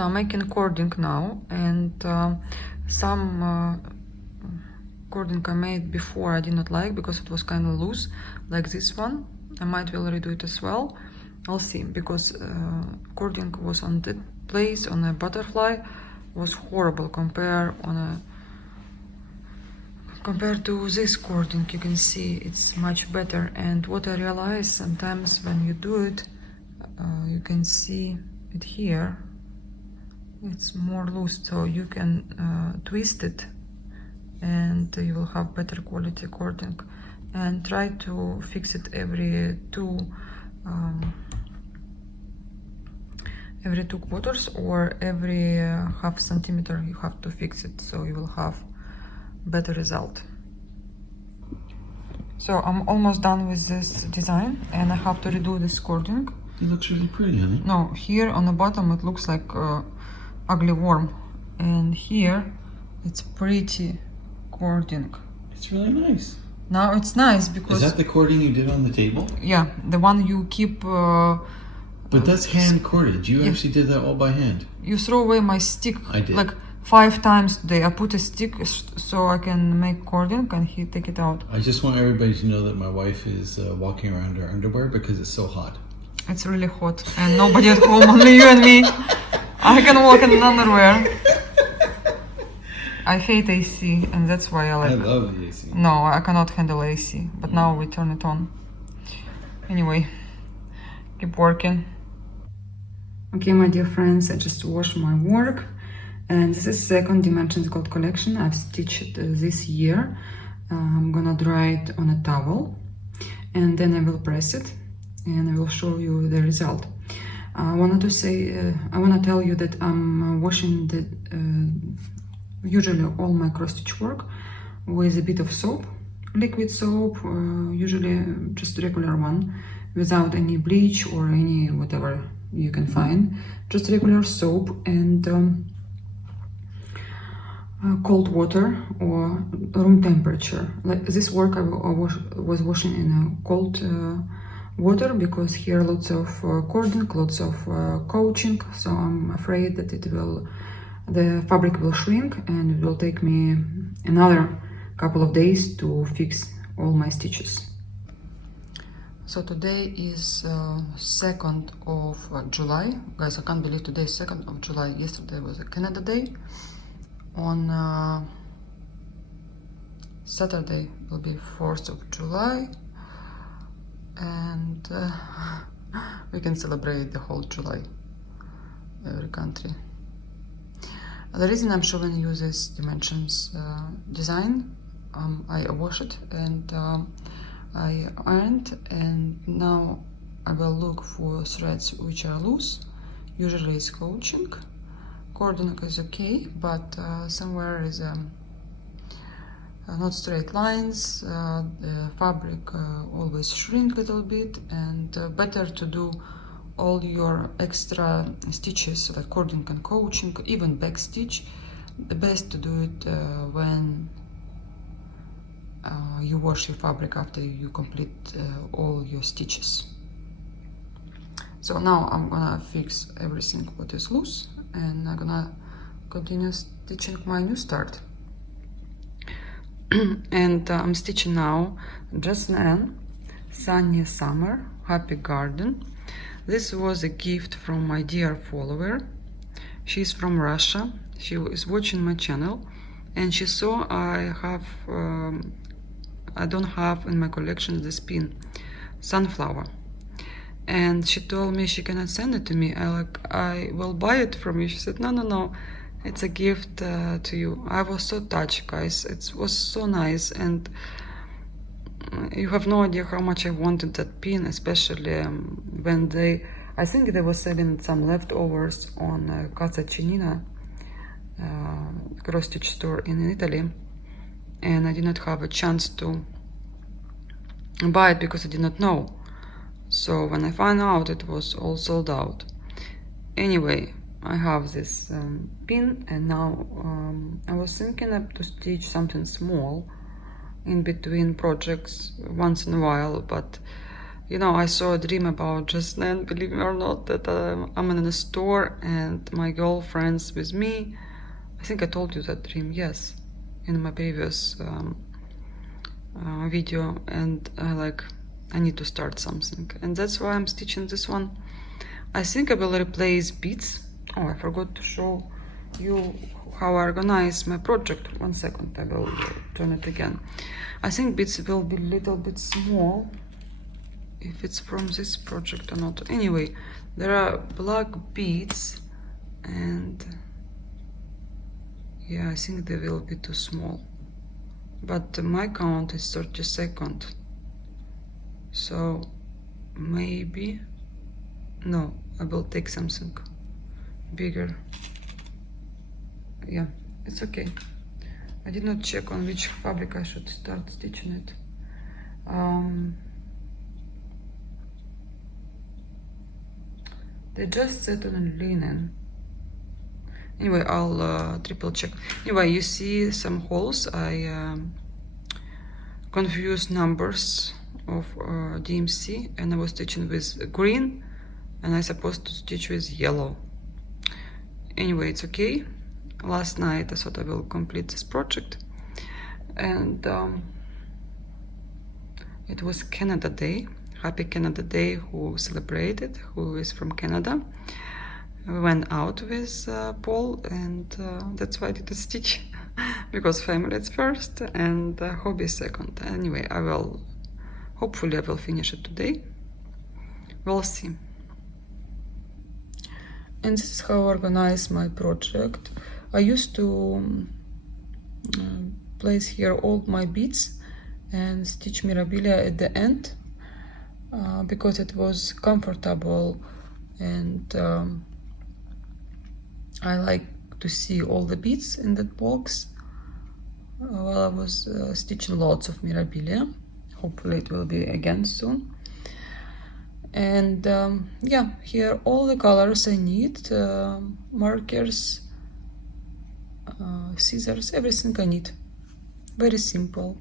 So I'm making cording now, and some cording I made before I did not like because it was kind of loose, like this one. I might well redo it as well. I'll see, because cording was on that place on a butterfly was horrible compared to this cording. You can see it's much better. And what I realized, sometimes when you do it, you can see it here, it's more loose, so you can twist it and you will have better quality cording. And try to fix it every two quarters, or every half centimeter you have to fix it, so you will have better result. So I'm almost done with this design, and I have to redo this cording. It looks really pretty, honey. No, here on the bottom it looks like ugly worm, and here it's pretty cording. It's really nice. Now it's nice because... Is that the cording you did on the table? Yeah, the one you keep... but that's hand corded. You actually did that all by hand. You throw away my stick. I did. Like 5 times today. I put a stick so I can make cording, and he take it out. I just want everybody to know that my wife is walking around in her underwear because it's so hot. It's really hot, and nobody at home, only you and me. I can walk in underwear. I hate AC, and that's why I like it. I love the AC. No, I cannot handle AC, but now we turn it on. Anyway, keep working. Okay, my dear friends, I just washed my work, and this is second Dimensions Gold collection. I've stitched it this year. I'm gonna dry it on a towel, and then I will press it, and I will show you the result. I wanted to say, I want to tell you that I'm washing the usually all my cross stitch work with a bit of soap, liquid soap, usually just regular one, without any bleach or any whatever you can find, just regular soap, and cold water or room temperature. Like this work I was washing in a cold water, because here lots of cording, lots of coaching, so I'm afraid that the fabric will shrink, and it will take me another couple of days to fix all my stitches. So today is 2nd of July. Guys, I can't believe today is 2nd of July. Yesterday was a Canada Day. On Saturday will be 4th of July. And we can celebrate the whole July, every country. The reason I'm showing you this Dimensions design, I washed it and I ironed, and now I will look for threads which are loose. Usually it's coaching. Cording is okay, but somewhere is not straight lines. The fabric always shrink a little bit, and better to do all your extra stitches like cording and coaching, even back stitch. The best to do it when you wash your fabric after you complete all your stitches. So now I'm gonna fix everything what is loose, and I'm gonna continue stitching my new start. And I'm stitching now Just Nan, Sunny Summer, Happy Garden. This was a gift from my dear follower. She's from Russia. She is watching my channel, and she saw I don't have in my collection this pin, Sunflower. And she told me she cannot send it to me. I will buy it from you. She said, no, it's a gift to you. I was so touched, guys. It was so nice, and you have no idea how much I wanted that pin, especially when I think they were selling some leftovers on Casa Cinina cross stitch store in Italy, and I did not have a chance to buy it because I did not know. So when I found out, it was all sold out. Anyway, I have this pin, and now I was thinking of to stitch something small in between projects once in a while, but You know, I saw a dream about just then, believe me or not, that I'm in a store and my girlfriend's with me. I think I told you that dream, yes, in my previous video, and I need to start something, and that's why I'm stitching this one. I think I will replace beads. Oh, I forgot to show you how I organize my project. 1 second, I will turn it again. I think beads will be a little bit small, if it's from this project or not. Anyway, there are black beads, and yeah, I think they will be too small. But my count is 32nd, so maybe, no, I will take something bigger. Yeah, it's okay. I did not check on which fabric I should start stitching it. They just said on linen. Anyway, I'll triple check. Anyway, you see some holes. I confused numbers of DMC, and I was stitching with green, and I supposed to stitch with yellow. Anyway, it's okay. Last night I thought I will complete this project, and it was Canada Day. Happy Canada Day, who celebrated, who is from Canada. We went out with Paul, and that's why I did a stitch, because family is first and hobby second. Anyway, hopefully I will finish it today. We'll see. And this is how I organize my project. I used to place here all my beads and stitch mirabilia at the end, because it was comfortable, and I like to see all the beads in that box while I was stitching lots of mirabilia. Hopefully it will be again soon. And yeah, here all the colors I need, markers, scissors, everything I need. Very simple.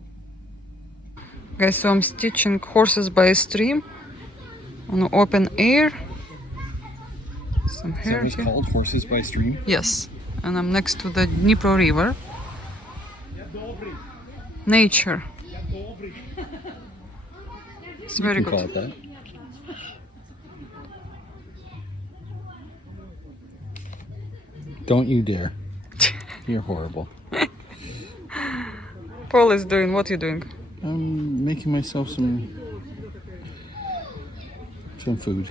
Guys, so I'm stitching horses by a stream on open air. Some hair Is that what's called Horses by Stream? Yes, and I'm next to the Dnipro River. Nature. It's very good. Call it that. Don't you dare. You're horrible. Paul is doing, what are you doing? I'm making myself some food.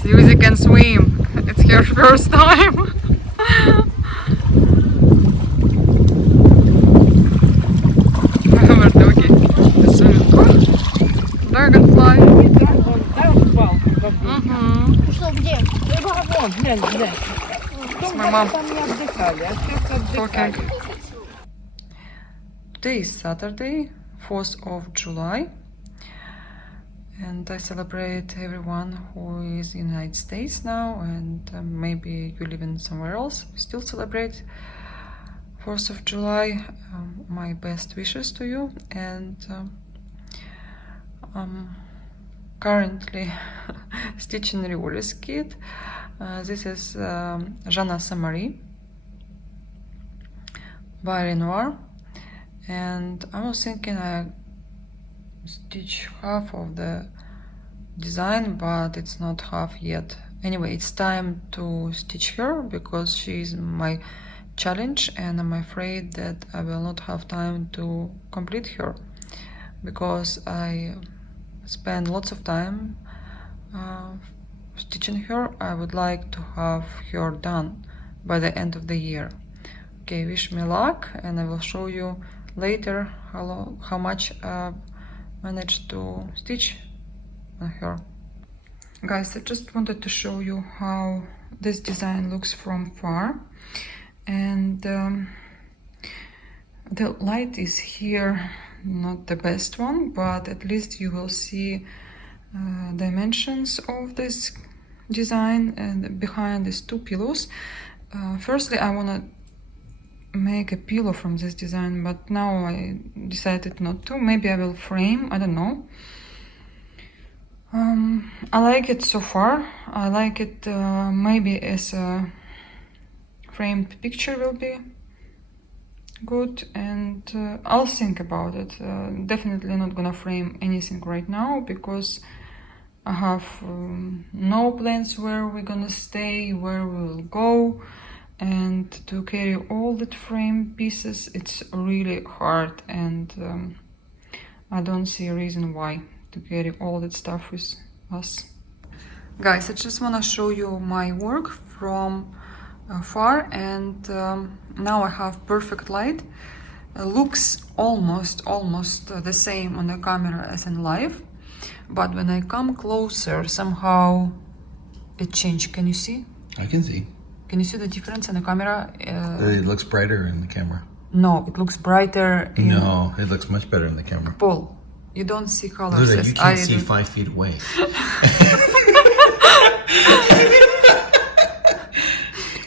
Susie can swim. It's her first time. Our doggy is swimming. Dragonfly. Что, где? Вон, глянь. It's my mom Там не отдыхали, а сейчас отдыхали. talking. Today is Saturday, 4th of July, and I celebrate everyone who is in the United States now, and maybe you live in somewhere else. We still celebrate 4th of July. My best wishes to you, and currently stitching Riolis kit. This is Janice by Renoir, and I was thinking I stitch half of the design, but it's not half yet. Anyway, it's time to stitch her because she is my challenge, and I'm afraid that I will not have time to complete her because I spend lots of time stitching her. I would like to have her done by the end of the year. Okay, wish me luck, and I will show you later how much I managed to stitch on her. Guys, I just wanted to show you how this design looks from far, and the light is here not the best one, but at least you will see dimensions of this design and behind these two pillows. Firstly, I want to make a pillow from this design, but now I decided not to. Maybe I will frame, I don't know. I like it so far. I like it maybe as a framed picture will be good, and I'll think about it. Definitely not gonna frame anything right now because I have no plans where we're gonna stay, where we will go, and to carry all that frame pieces it's really hard, and I don't see a reason why to carry all that stuff with us. Guys, I just want to show you my work from far, and now I have perfect light. Looks almost the same on the camera as in live, but when I come closer somehow it changed. Can you see? I can see. Can you see the difference in the camera? It looks brighter in the camera. No, it looks brighter in... No, it looks much better in the camera. Paul, you don't see colors Luda, as you I can't see do. 5 feet away.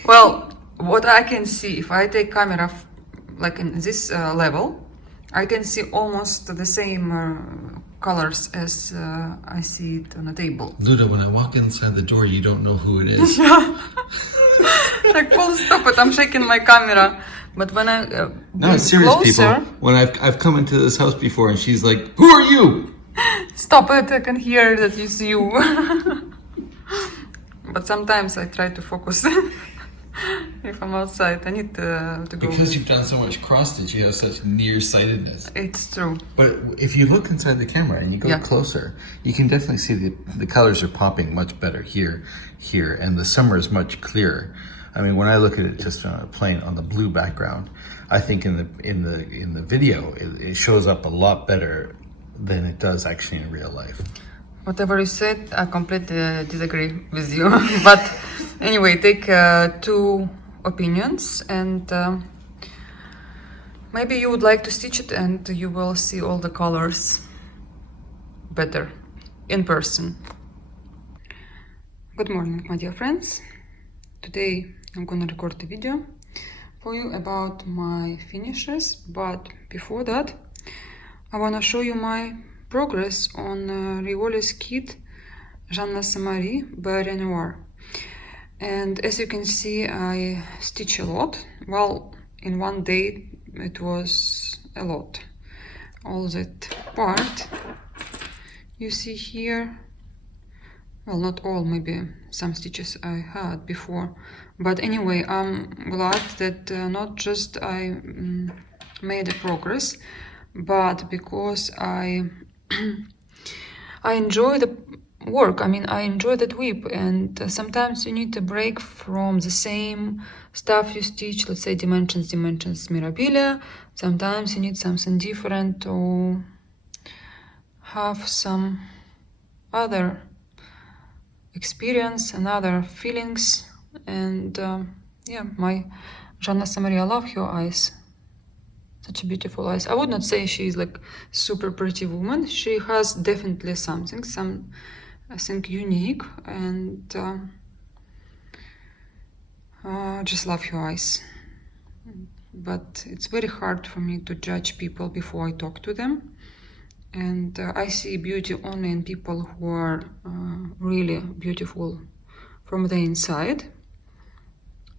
Well, what I can see, if I take camera like in this level, I can see almost the same colors as I see it on the table. Luda, when I walk inside the door, you don't know who it is. Like, Paul, stop it, I'm shaking my camera. But when I No, bring it's serious, closer, people. When I've come into this house before and she's like, "Who are you?" stop it, I can hear that it's you. But sometimes I try to focus. If I'm outside, I need to go. Because you've done so much cross stitch, you have such nearsightedness. It's true. But if you look inside the camera and you go Yeah. closer, you can definitely see the colors are popping much better here, and the summer is much clearer. I mean, when I look at it just plain on the blue background, I think in the video it shows up a lot better than it does actually in real life. Whatever you said, I completely disagree with you. But anyway, take two opinions, and maybe you would like to stitch it and you will see all the colors better in person. Good morning, my dear friends. Today I'm gonna record a video for you about my finishes, but before that I wanna show you my progress on Rioli's kit Janice by Renoir. And as you can see, I stitch a lot. Well, in one day it was a lot. All that part you see here, well, not all, maybe some stitches I had before, but anyway, I'm glad that not just I made a progress, but because I enjoy the work. I mean, I enjoy that whip, and sometimes you need a break from the same stuff you stitch, let's say dimensions mirabilia. Sometimes you need something different to have some other experience and other feelings. And yeah, my Janice, I love her eyes. Such a beautiful eyes. I would not say she's like super pretty woman. She has definitely something, I think, unique, and just love her eyes. But it's very hard for me to judge people before I talk to them, and I see beauty only in people who are really beautiful from the inside,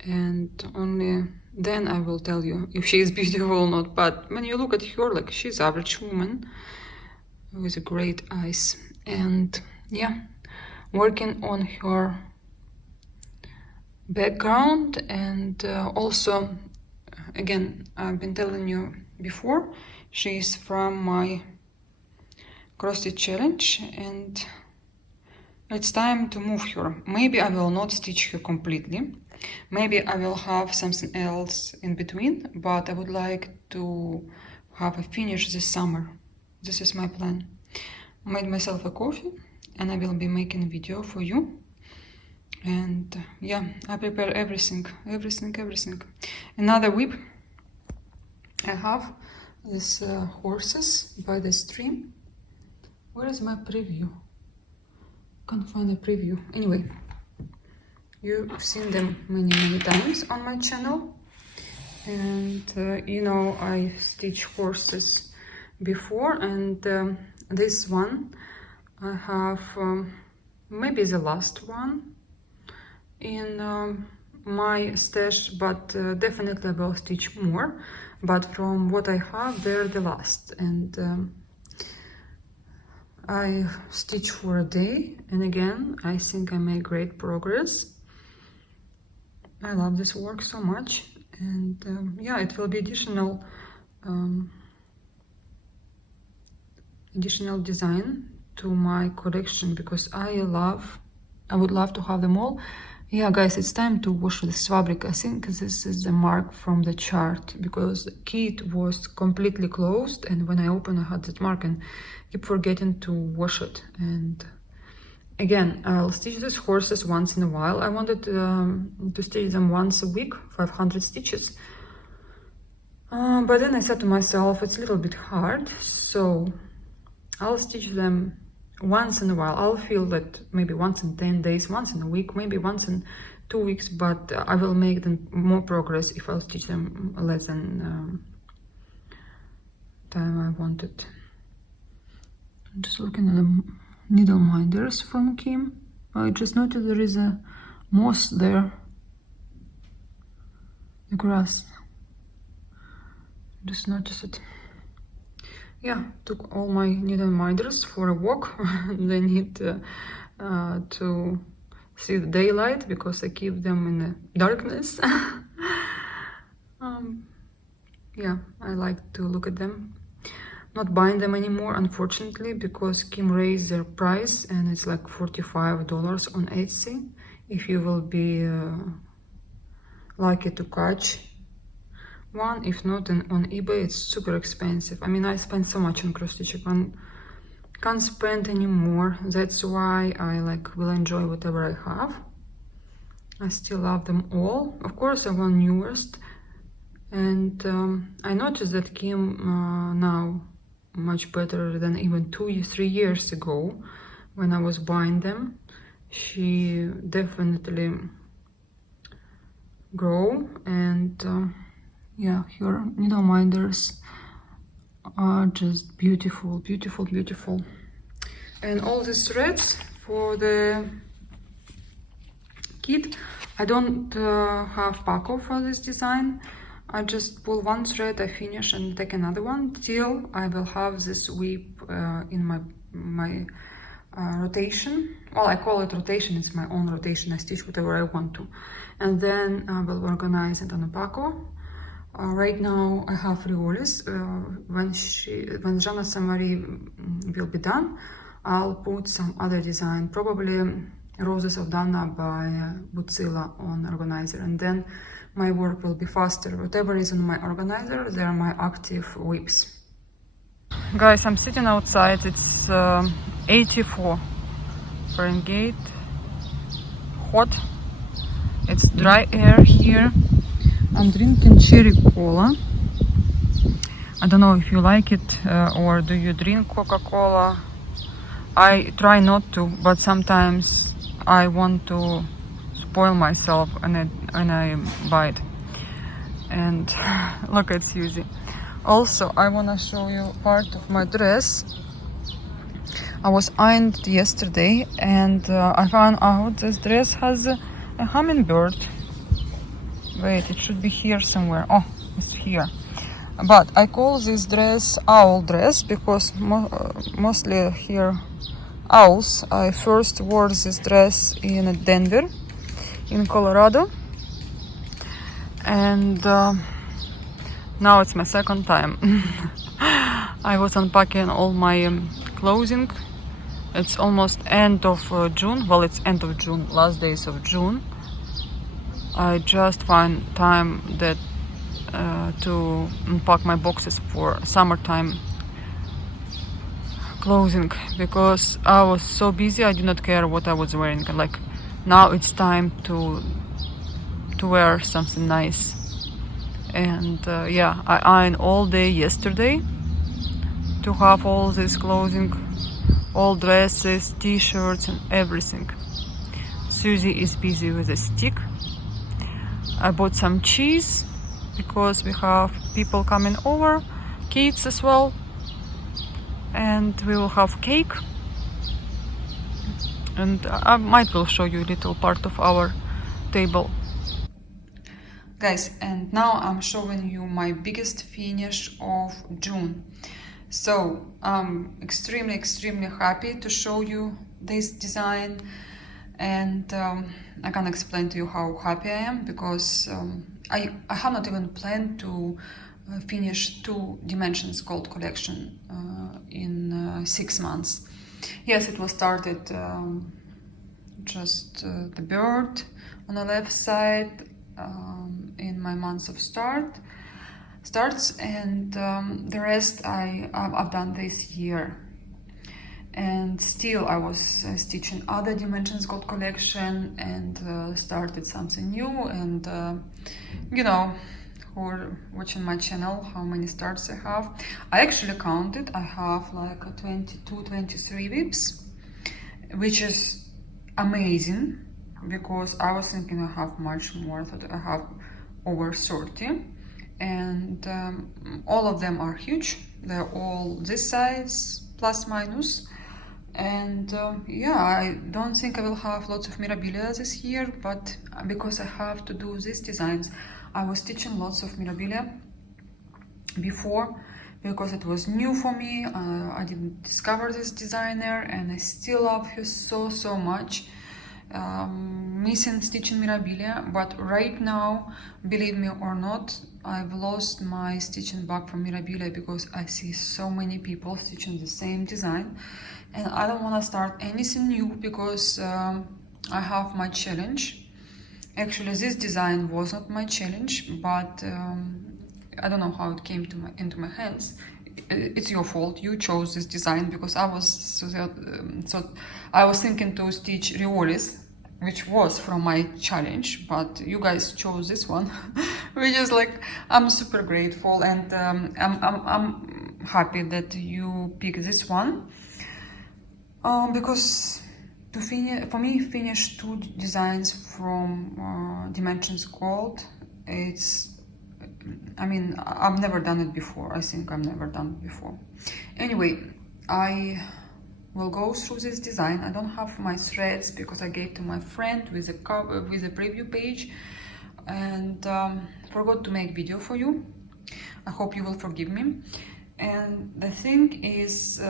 and only then I will tell you if she is beautiful or not. But when you look at her, like, she's average woman with a great eyes. And yeah, working on her background, and also, again, I've been telling you before, she's from my cross stitch challenge, and it's time to move her. Maybe I will not stitch her completely. Maybe I will have something else in between, but I would like to have a finish this summer. This is my plan. I made myself a coffee, and I will be making a video for you. And yeah, I prepare everything. Another whip. I have these horses by the stream. Where is my preview? Can't find a preview. Anyway, you've seen them many times on my channel. And you know, I stitch horses before, and this one I have maybe the last one in my stash, but definitely I will stitch more. But from what I have, they're the last, and I stitch for a day, and again I think I make great progress. I love this work so much, and yeah, it will be additional design to my collection, because I would love to have them all. Yeah, guys, it's time to wash this fabric. I think this is the mark from the chart, because the kit was completely closed, and when I opened I had that mark and keep forgetting to wash it. And again, I'll stitch these horses once in a while. I wanted to stitch them once a week, 500 stitches. But then I said to myself, it's a little bit hard, so I'll stitch them once in a while. I'll feel that maybe once in 10 days, once in a week, maybe once in 2 weeks, but I will make them more progress if I'll stitch them less than time I wanted. I'm just looking at the needle minders from Kim. I just noticed there is a moss there, the grass. Just noticed it. Yeah, took all my needle minders for a walk. They need to see the daylight, because I keep them in the darkness. Yeah, I like to look at them. Not buying them anymore, unfortunately, because Kim raised their price and it's like $45 on Etsy. If you will be lucky to catch one, if not, on eBay it's super expensive. I mean, I spend so much on cross stitching and can't spend anymore. That's why I will enjoy whatever I have. I still love them all. Of course I want newest, and I noticed that Kim now much better than even 2-3 years ago when I was buying them. She definitely grow, and yeah, her needle minders are just beautiful, beautiful, beautiful. And all these threads for the kit, I don't have Paco for this design. I just pull one thread, I finish and take another one till I will have this whip in my rotation. Well, I call it rotation, it's my own rotation. I stitch whatever I want to, and then I will organize it on a Paco. Right now I have Riolis. When Janice and Marie will be done, I'll put some other design, probably Roses of Dana by Butzilla on organizer, and then my work will be faster. Whatever is on my organizer, they are my active whips. Guys, I'm sitting outside. It's 84 Fahrenheit, hot. It's dry air here. I'm drinking cherry cola. I don't know if you like it or do you drink Coca-Cola. I try not to, but sometimes I want to spoil myself and I buy it. And look at Susie. Also, I want to show you part of my dress. I was ironed yesterday, and I found out this dress has a hummingbird. Wait, it should be here somewhere. Oh, it's here. But I call this dress owl dress because mostly here owls. I first wore this dress in Denver, in Colorado, and now it's my second time. I was unpacking all my clothing. It's almost end of June. Well, it's end of June, last days of June. I just find time that to unpack my boxes for summertime clothing, because I was so busy I did not care what I was wearing. Like, now it's time to wear something nice. And yeah, I ironed all day yesterday to have all this clothing, all dresses, t-shirts and everything. Susie is busy with a stick. I bought some cheese because we have people coming over, kids as well, and we will have cake. And I might will show you a little part of our table. Guys, and now I'm showing you my biggest finish of June. So I'm extremely happy to show you this design, and I can't explain to you how happy I am, because I have not even planned to finish 2 Dimensions Gold collection in 6 months. Yes, it was started just the bird on the left side in my months of starts, and the rest I've done this year. And still I was stitching other Dimensions Gold collection, and started something new. And you know, who are watching my channel, how many starts I have. I actually counted, I have like 22-23 whips, which is amazing, because I was thinking I have much more. I thought I have over 30, and all of them are huge. They're all this size plus minus. And yeah, I don't think I will have lots of mirabilia this year, but because I have to do these designs, I was stitching lots of mirabilia before, because it was new for me. I didn't discover this designer, and I still love her so much. Missing stitching mirabilia, but right now, believe me or not, I've lost my stitching bug from mirabilia, because I see so many people stitching the same design, and I don't want to start anything new, because I have my challenge. Actually, this design was not my challenge, but I don't know how it came to into my hands. It's your fault. You chose this design, because I was I was thinking to stitch Riolis, which was from my challenge, but you guys chose this one, which is like, I'm super grateful, and I'm happy that you picked this one, because for me finish 2 designs from Dimensions Gold, I mean, I've never done it before. I think I've never done it before. Anyway, I will go through this design. I don't have my threads, because I gave to my friend with a preview page, and forgot to make video for you. I hope you will forgive me. And the thing is,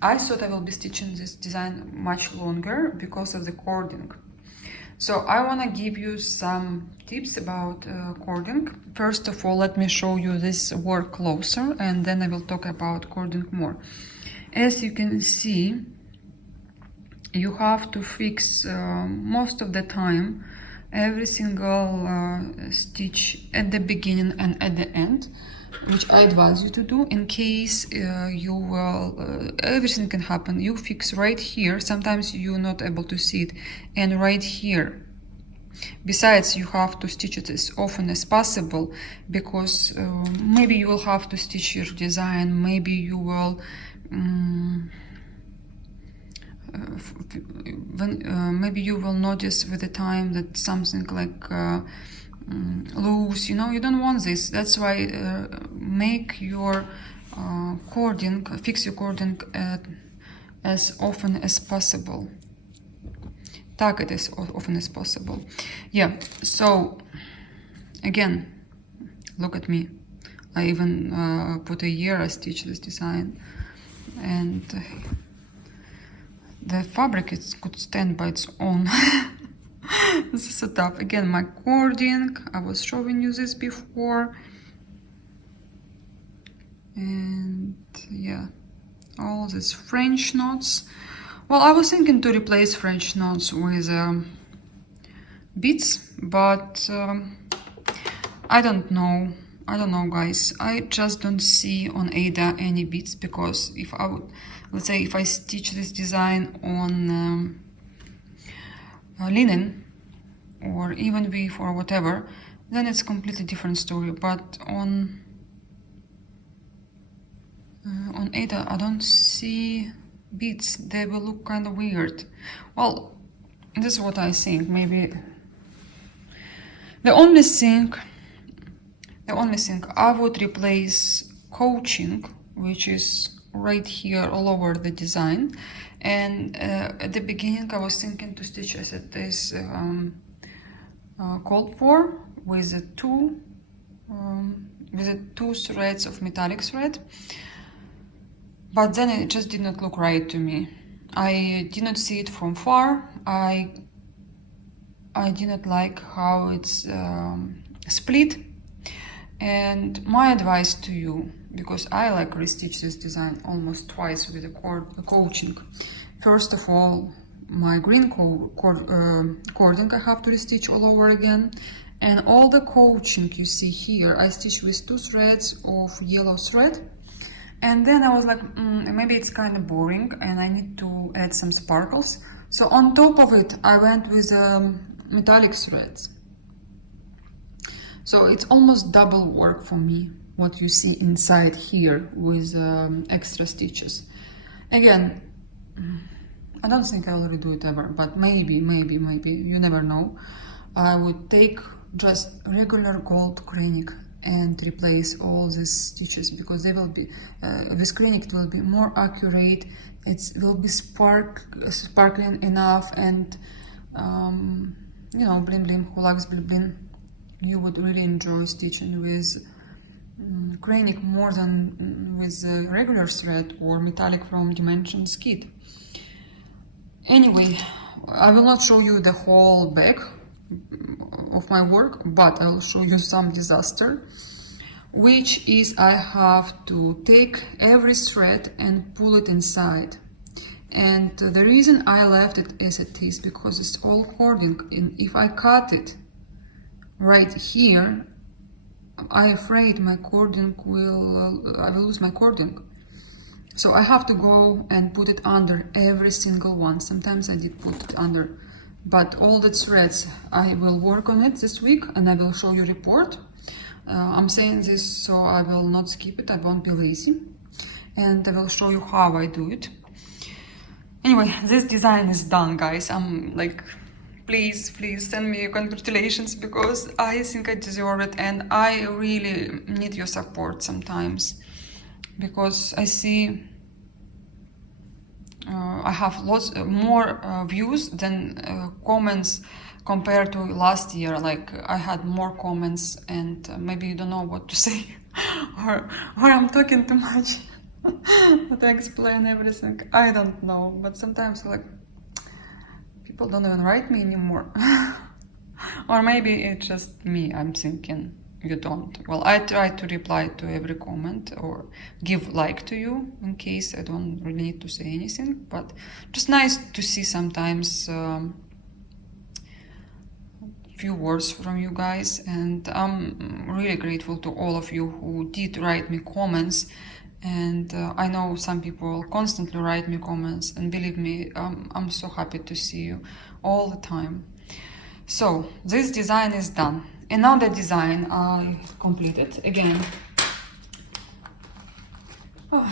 I thought I will be stitching this design much longer because of the cording. So I want to give you some tips about cording. First of all, let me show you this work closer, and then I will talk about cording more. As you can see, you have to fix most of the time every single stitch at the beginning and at the end, which I advise you to do, in case you will, everything can happen. You fix right here, sometimes you're not able to see it, and right here. Besides, you have to stitch it as often as possible, because maybe you will have to stitch your design, maybe you will maybe you will notice with the time that something like loose, you know, you don't want this. That's why make your cording, fix your cording as often as possible. Tag it as often as possible. Yeah, so again, look at me. I even put a year I stitched this design, and the fabric could stand by its own. This is so tough. Again, my cording, I was showing you this before, and yeah, all these French knots. Well, I was thinking to replace French knots with beads, but I don't know, guys. I just don't see on Ada any beads, because if I would, let's say if I stitch this design on linen or even weave or whatever, then it's a completely different story. But on Ada, I don't see beads. They will look kind of weird. Well, this is what I think. Maybe the only thing the only thing I would replace coaching, which is right here all over the design. And at the beginning I was thinking to stitch as it is called for, with the two threads of metallic thread, but then it just did not look right to me. I did not see it from far. I did not like how it's split. And my advice to you, because I like restitch this design almost twice with the coaching. First of all, my green cording I have to restitch all over again, and all the coaching you see here I stitch with 2 threads of yellow thread. And then I was like, maybe it's kind of boring and I need to add some sparkles. So on top of it I went with metallic threads. So it's almost double work for me, what you see inside here with extra stitches. Again, I don't think I will redo it ever, but maybe, you never know. I would take just regular gold Kreinik and replace all these stitches, because they will be, with Kreinik it will be more accurate, it will be sparkling enough, and you know, bling bling, who likes bling bling, you would really enjoy stitching with Kreinik more than with regular thread or metallic from Dimensions kit. Anyway, I will not show you the whole back of my work, but I will show you some disaster, which is I have to take every thread and pull it inside. And the reason I left it as it is because it's all cording, and if I cut it right here, I'm afraid my cording I will lose my cording. So I have to go and put it under every single one. Sometimes I did put it under, but all the threads, I will work on it this week and I will show you report. I'm saying this so I will not skip it, I won't be lazy. And I will show you how I do it. Anyway, this design is done, guys. I'm like, please send me congratulations, because I think I deserve it and I really need your support sometimes, because I see I have lots more views than comments compared to last year. Like I had more comments and maybe you don't know what to say or I'm talking too much to explain everything. I don't know, but sometimes like people don't even write me anymore. Or maybe it's just me, I'm thinking you don't. Well, I try to reply to every comment or give like to you in case I don't really need to say anything, but just nice to see sometimes few words from you guys. And I'm really grateful to all of you who did write me comments. And I know some people constantly write me comments, and believe me, I'm so happy to see you all the time. So this design is done. Another design I completed again. Oh,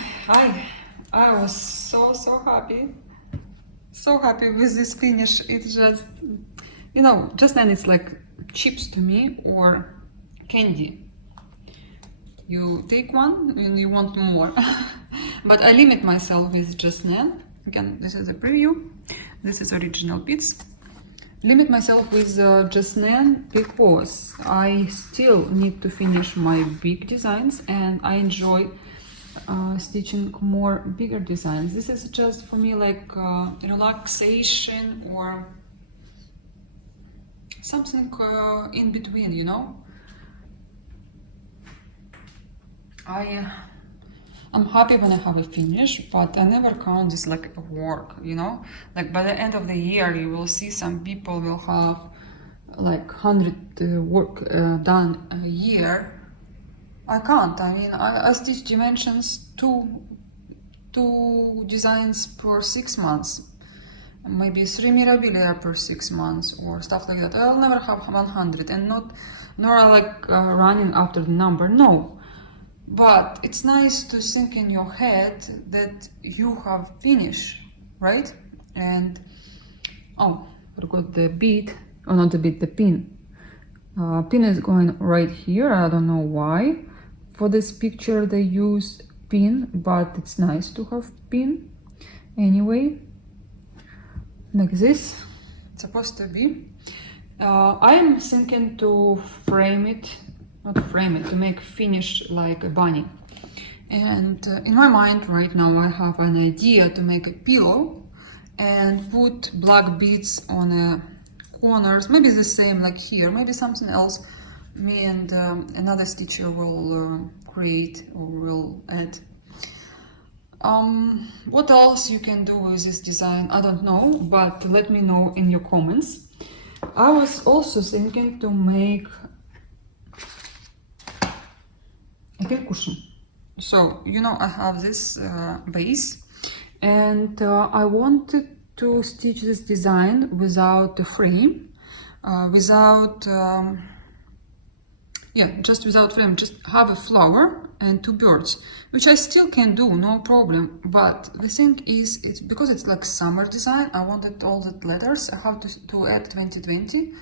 I was so happy with this finish. It's just, you know, just then it's like chips to me or candy. You take one and you want more. But I limit myself with just Nan. Again, this is a preview. This is original bits. Limit myself with just Nan because I still need to finish my big designs and I enjoy stitching more bigger designs. This is just for me like relaxation or something in between, you know. I'm happy when I have a finish, but I never count this like a work, you know. Like by the end of the year, you will see some people will have like 100 work done a year. I can't. I mean, I stitch Dimensions two designs per 6 months, maybe 3 Mirabilia per 6 months or stuff like that. I'll never have 100 and nor like running after the number. No. But it's nice to think in your head that you have finished, right? And oh, forgot the bead, or not the bead, the pin. Pin is going right here. I don't know why. For this picture they use pin, but it's nice to have pin. Anyway, like this. It's supposed to be. I am thinking to frame it, not frame it, to make finish like a bunny. And in my mind right now I have an idea to make a pillow and put black beads on the corners, maybe the same like here, maybe something else me and another stitcher will create or will add. What else you can do with this design, I don't know, but let me know in your comments. I was also thinking to make a cushion. So, you know, I have this base, and I wanted to stitch this design without a frame, just without frame, just have a flower and two birds, which I still can do, no problem. But the thing is, it's because it's like summer design, I wanted all the letters. I have to add 2020,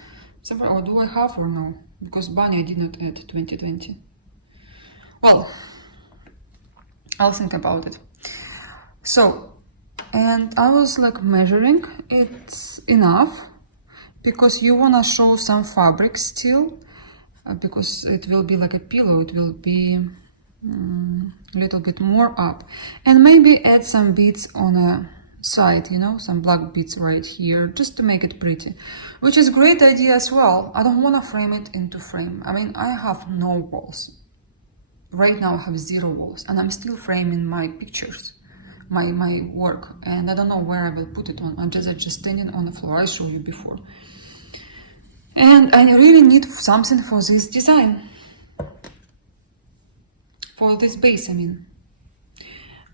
or do I have or no? Because bunny I did not add 2020. Well, I'll think about it. So, and I was like measuring, it's enough, because you wanna show some fabric still, because it will be like a pillow, it will be a little bit more up, and maybe add some beads on a side, you know, some black beads right here, just to make it pretty, which is a great idea as well. I don't want to frame it into frame. I mean, I have no walls right now. I have 0 walls, and I'm still framing my pictures, my work, and I don't know where I will put it on. I'm just standing on the floor. I showed you before, and I really need something for this design, for this base, I mean.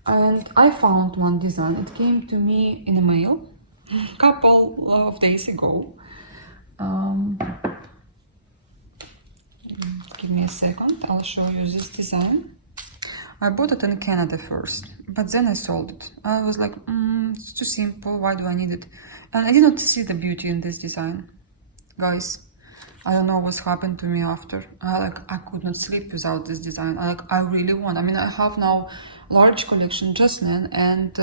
And I found one design. It came to me in a mail a couple of days ago. Give me a second, I'll show you this design. I bought it in Canada first, but then I sold it. I was like, it's too simple, why do I need it? And I did not see the beauty in this design. Guys, I don't know what's happened to me after. I could not sleep without this design. I really want. I mean, I have now large collection Jocelyn, and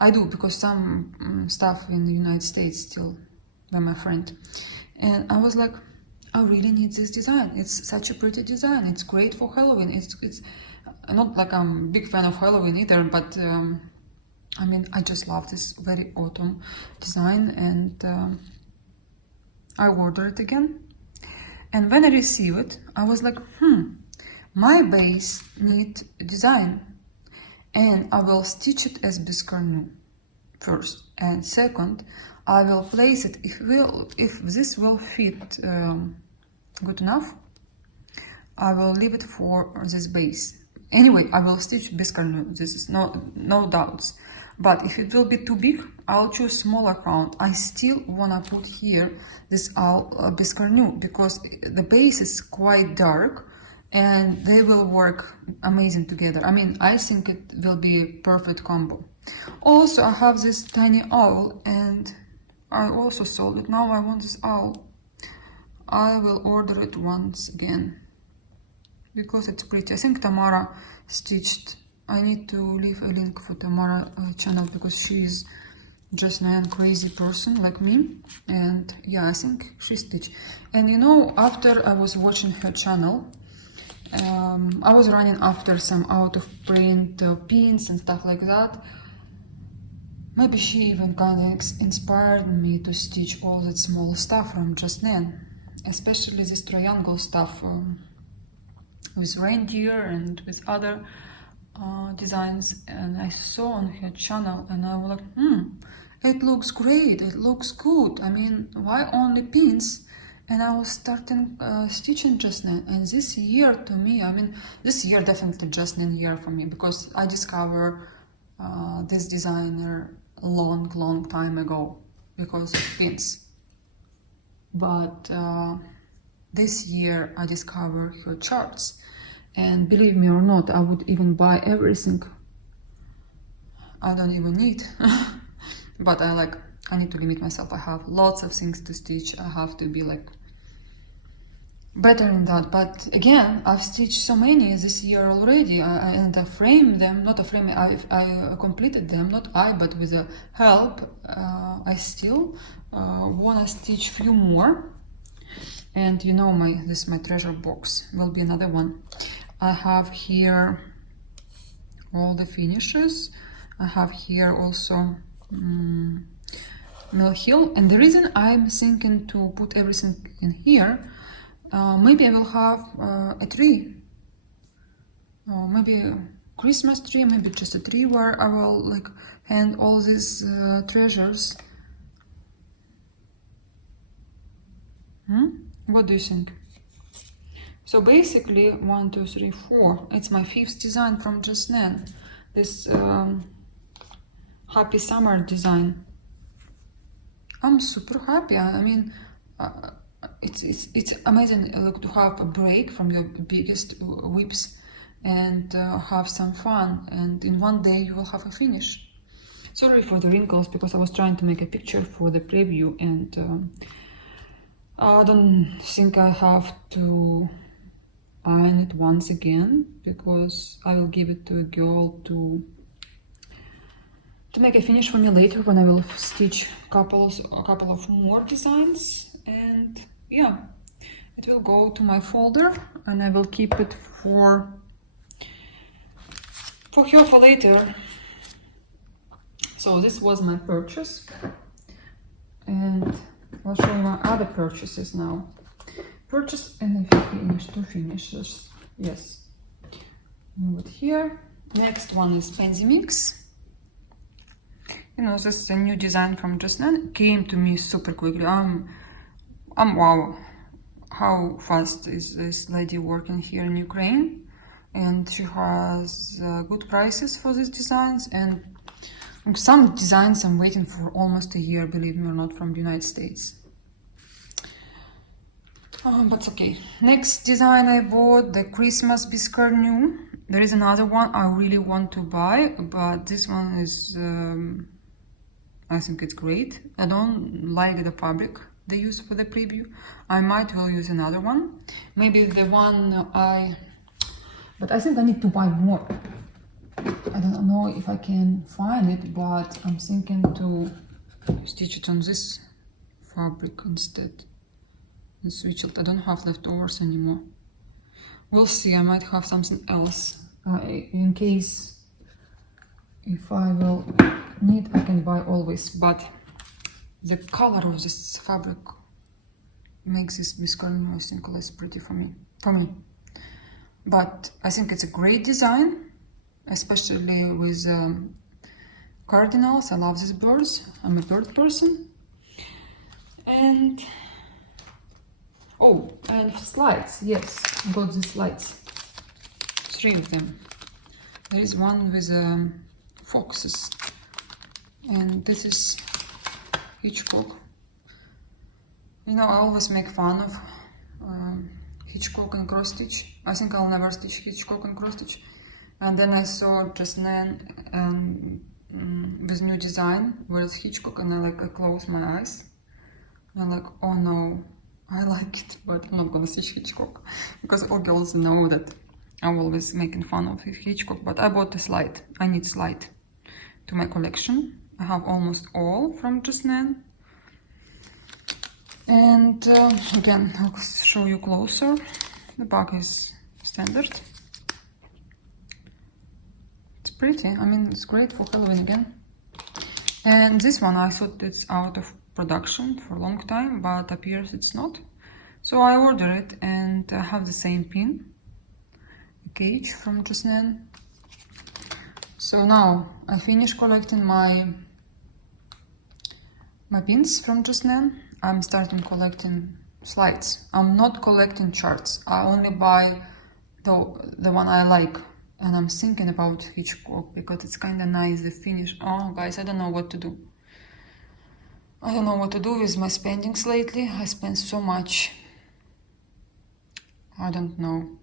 I do, because some stuff in the United States still by my friend. And I was like, I really need this design. It's such a pretty design. It's great for Halloween. It's not like I'm a big fan of Halloween either, but I mean, I just love this very autumn design, and I ordered it again. And when I received it, I was like, my base needs a design, and I will stitch it as biscarnu first, and second, I will place it, if this will fit good enough, I will leave it for this base. Anyway, I will stitch biscarnu, this is no doubts. But if it will be too big, I'll choose smaller count. I still wanna put here this biscarnu, because the base is quite dark and they will work amazing together. I mean, I think it will be a perfect combo. Also, I have this tiny owl, and I also sold it. Now I want this owl. I will order it once again because it's pretty. I think Tamara stitched. I need to leave a link for Tamara channel, because she's just a crazy person like me, and yeah, I think she stitched. And you know, after I was watching her channel, I was running after some out of print pins and stuff like that. Maybe she even kind of inspired me to stitch all that small stuff from Janice, especially this triangle stuff with reindeer and with other designs. And I saw on her channel, and I was like, it looks great, it looks good. I mean, why only pins? And I was starting stitching Janice. And this year, to me, I mean, this year definitely Janice year for me, because I discovered this designer long time ago because of pins. But this year I discovered her charts, and believe me or not, I would even buy everything. I don't even need. But I need to limit myself. I have lots of things to stitch. I have to be like better in that. But again, I've stitched so many this year already, and I framed them, not a frame, I completed them, not I, but with the help. I still wanna stitch few more. And you know, this is my treasure box, will be another one. I have here all the finishes. I have here also Mill Hill, and the reason I'm thinking to put everything in here, maybe I will have a tree, maybe a Christmas tree, maybe just a tree where I will like hand all these treasures. What do you think? So basically 1, 2, 3, 4, it's my 5th design from just then, this happy summer design. I'm super happy. I mean, it's amazing, look, to have a break from your biggest whips and have some fun, and in one day you will have a finish. Sorry for the wrinkles, because I was trying to make a picture for the preview, and I don't think I have to iron it once again, because I will give it to a girl to make a finish for me later when I will stitch a couple of more designs. And yeah, it will go to my folder, and I will keep it for her for later. So this was my purchase, and I'll show you my other purchases now. Purchase and I finish, 2 finishes. Yes. Move it here. Next one is Pansy Mix. You know, this is a new design from just then. Came to me super quickly. I'm wow. How fast is this lady working here in Ukraine? And she has good prices for these designs. And some designs I'm waiting for almost a year, believe me or not, from the United States. But it's okay. Next design I bought, the Christmas Biscuit New. There is another one I really want to buy, but this one is, I think it's great. I don't like the fabric they use for the preview. I might will use another one. Maybe the one but I think I need to buy more. I don't know if I can find it, but I'm thinking to stitch it on this fabric instead. And switch it. I don't have leftovers anymore. We'll see. I might have something else in case if I will need. I can buy always. But the color of this fabric makes this viscose, I think, less pretty for me. But I think it's a great design, especially with cardinals. I love these birds. I'm a bird person. And oh, and slides. Yes, I got these slides. 3 of them. There is one with foxes, and this is Hitchcock. You know, I always make fun of Hitchcock and cross stitch. I think I'll never stitch Hitchcock and cross stitch. And then I saw just then this new design where it's Hitchcock, and I close my eyes. And I'm like, oh no, I like it, but I'm not gonna stitch Hitchcock, because all girls know that I'm always making fun of Hitchcock. But I bought a slide. I need slide to my collection. I have almost all from just then. And again, I'll show you closer. The back is standard. It's pretty. I mean, it's great for Halloween again. And this one, I thought it's out of production for a long time, but appears it's not. So I order it, and I have the same pin, a cage from just then. So now I finished collecting my pins from just then. I'm starting collecting slides. I'm not collecting charts. I only buy the one I like, and I'm thinking about Hitchcock because it's kind of nice, the finish. Oh guys, I don't know what to do. I don't know what to do with my spendings lately. I spend so much. I don't know.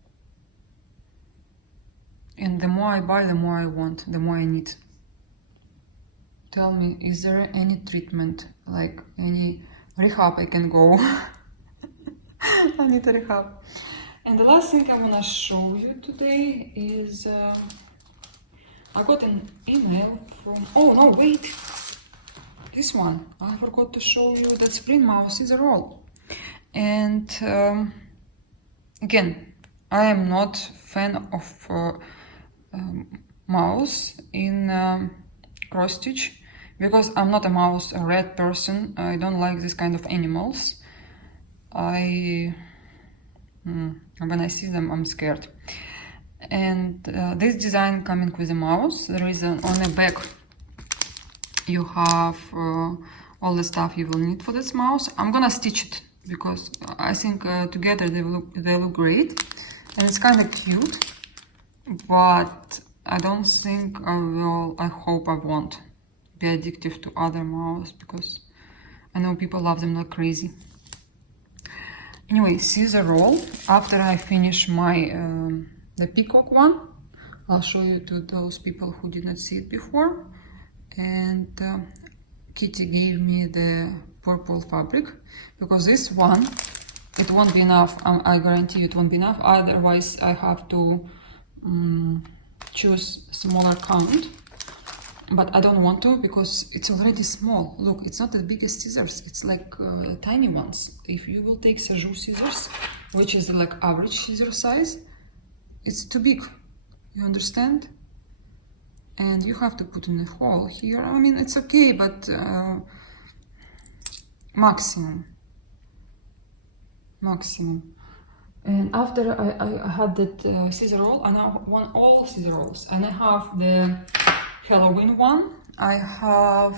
And the more I buy, the more I want, the more I need. Tell me, is there any treatment, like any rehab I can go? I literally have. And the last thing I want to show you today is I got an email from, oh no, wait, this one. I forgot to show you that Spring mouse is a roll. And again, I am not fan of mouse in cross stitch because I'm not a mouse or red person. I don't like this kind of animals. When I see them, I'm scared. And this design coming with a mouse. There is on the back you have all the stuff you will need for this mouse. I'm gonna stitch it because I think together they look great, and it's kind of cute. But I don't think I will. I hope I won't be addictive to other mouse because I know people love them like crazy. Anyway, scissor roll. After I finish my the peacock one, I'll show you to those people who did not see it before. And Kitty gave me the purple fabric because this one, it won't be enough. I guarantee you it won't be enough. Otherwise, I have to choose smaller count. But I don't want to because it's already small. Look, it's not the biggest scissors. It's like tiny ones. If you will take Sajou scissors, which is like average scissor size, it's too big. You understand? And you have to put in a hole here. I mean, it's okay, but maximum. And after I had that scissor roll, I now want all scissor rolls. And I have the Halloween one, I have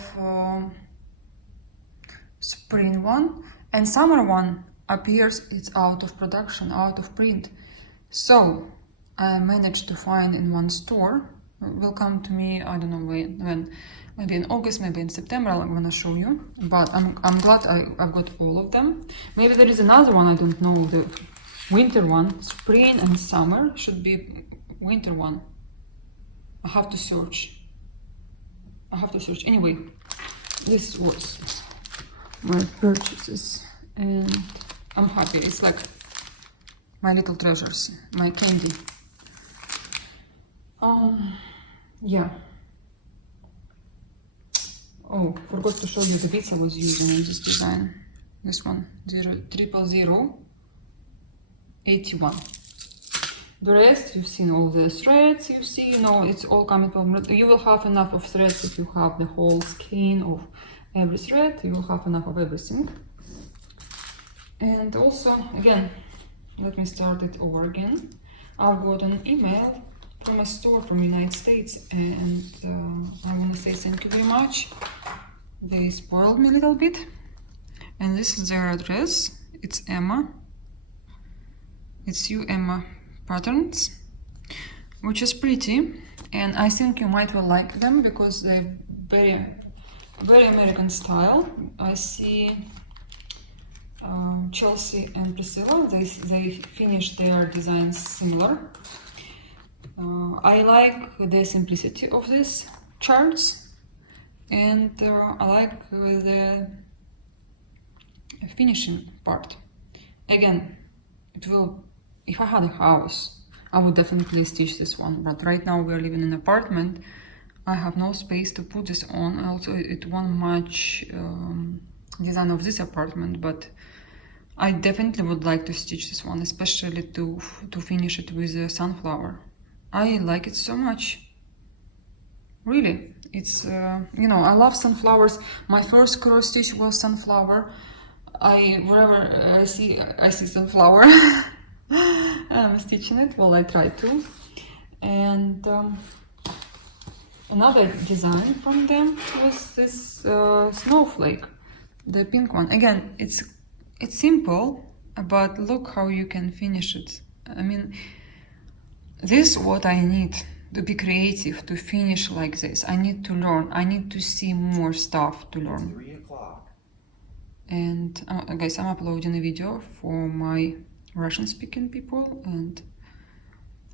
spring one, and summer one appears it's out of production, out of print. So I managed to find in one store. Will come to me, I don't know when, maybe in August, maybe in September. I'm gonna show you. But I'm glad I've got all of them. Maybe there is another one, I don't know, the winter one. Spring and summer should be winter one. I have to search. Anyway, this was my purchases and I'm happy. It's like my little treasures, my candy. Yeah. Oh, forgot to show you the beads I was using in this design. This one, 00081. The rest, you've seen all the threads, you see, you know, it's all coming from, you will have enough of threads if you have the whole skein of every thread, you will have enough of everything. And also, again, let me start it over again. I've got an email from a store from the United States and I want to say thank you very much. They spoiled me a little bit. And this is their address. It's Emma. It's you, Emma Patterns, which is pretty, and I think you might will like them because they're very American style. I see Chelsea and Priscilla, they finished their designs similar. I like the simplicity of these charts, and I like the finishing part. Again, it will, if I had a house, I would definitely stitch this one, but right now we're living in an apartment. I have no space to put this on. Also, it won't match design of this apartment, but I definitely would like to stitch this one, especially to finish it with a sunflower. I like it so much. Really, it's you know, I love sunflowers. My first cross stitch was sunflower. Wherever I see sunflower, I'm stitching it. Well, I try to. And another design from them was this snowflake, the pink one. Again, it's simple, but look how you can finish it. I mean, this is what I need to be creative, to finish like this. I need to learn. I need to see more stuff to learn. 3 o'clock. And guys, I'm uploading a video for my Russian speaking people, and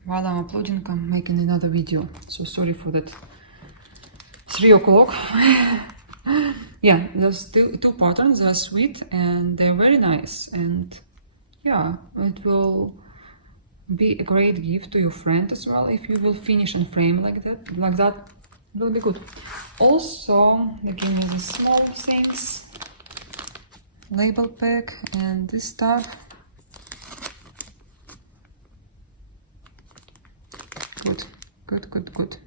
while I'm uploading, I'm making another video. So sorry for that. 3 o'clock. Yeah, those two patterns are sweet and they're very nice, and yeah, it will be a great gift to your friend as well if you will finish and frame like that. It will be good. Also, they give me these small things, label pack, and this stuff. Good.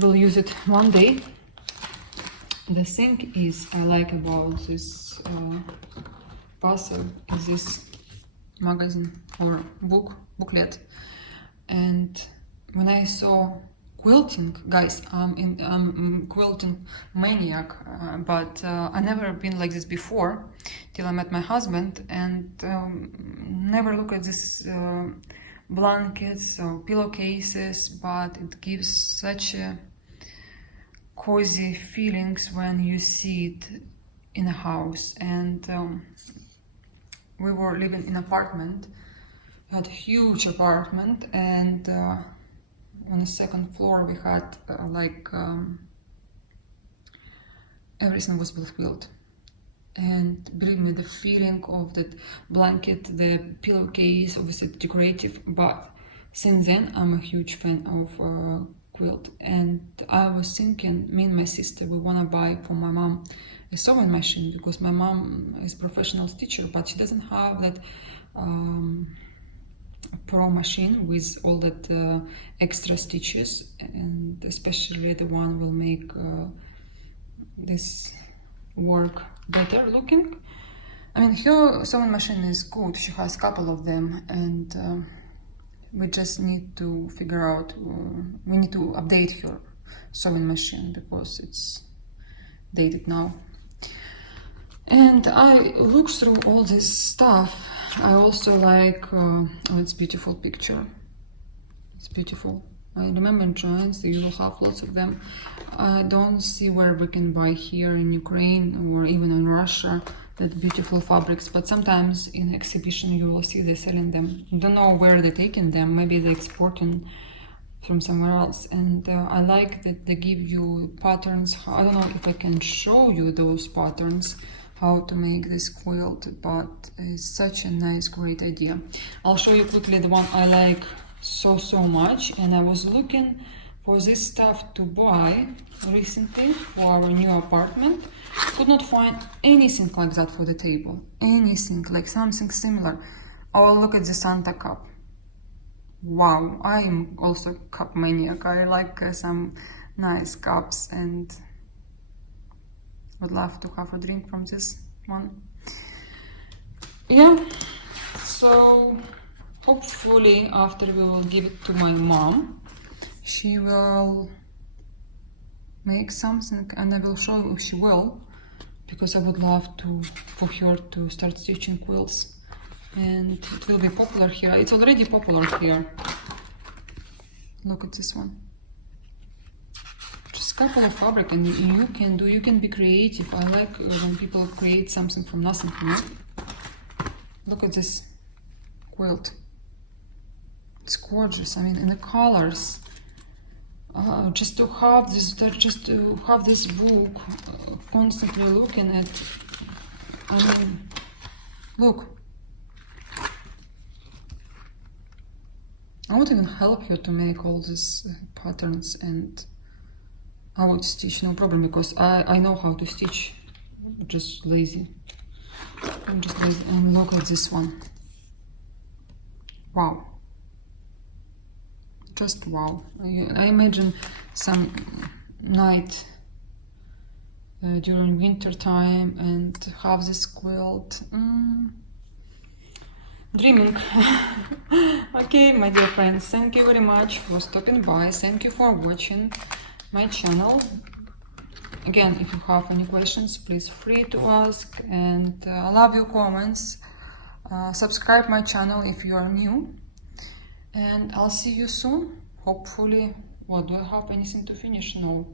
We'll use it one day. The thing is I like about this parcel is this magazine or booklet, and when I saw quilting, guys, I'm quilting maniac, but I never been like this before till I met my husband, and never look at this blankets or pillowcases, but it gives such a cozy feelings when you see it in a house. And we were living in an apartment, had a huge apartment, and on the second floor we had everything was with quilt. And believe me, the feeling of that blanket, the pillowcase, obviously decorative, but since then I'm a huge fan of quilt. And I was thinking, me and my sister, we want to buy for my mom a sewing machine, because my mom is a professional stitcher, but she doesn't have that pro machine with all that extra stitches, and especially the one will make this work better looking. I mean, her sewing machine is good, she has a couple of them, and we just need to figure out, we need to update her sewing machine because it's dated now. And I looked through all this stuff. I also like, oh, it's beautiful picture. It's beautiful. I remember in Janice, you will have lots of them. I don't see where we can buy here in Ukraine or even in Russia that beautiful fabrics, but sometimes in exhibition you will see they're selling them. Don't know where they're taking them, maybe they're exporting from somewhere else. And I like that they give you patterns. I don't know if I can show you those patterns, how to make this quilt, but it's such a nice, great idea. I'll show you quickly the one I like so much, and I was looking for this stuff to buy recently for our new apartment. Could not find anything like that for the table, anything like something similar. Oh, look at the Santa cup. Wow, I am also cup maniac. I like some nice cups and would love to have a drink from this one. Yeah, so hopefully after we will give it to my mom, she will make something, and I will show you if she will, because I would love for her to start stitching quilts, and it will be popular here. It's already popular here. Look at this one. Just a couple of fabric, and you can be creative. I like when people create something from nothing, you know? Look at this quilt. It's gorgeous. I mean, in the colors. Just to have this book, constantly looking at. I mean, look. I would even help her to make all these patterns, and I would stitch no problem, because I know how to stitch. I'm just lazy. And look at this one. Wow. Just wow. I imagine some night during winter time and have this quilt. Dreaming. Okay, my dear friends, thank you very much for stopping by. Thank you for watching my channel. Again, if you have any questions, please free to ask, and I love your comments. Subscribe my channel if you are new. And I'll see you soon, hopefully. Well, do I have anything to finish? No,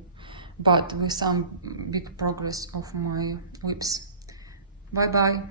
but with some big progress of my whips. Bye bye.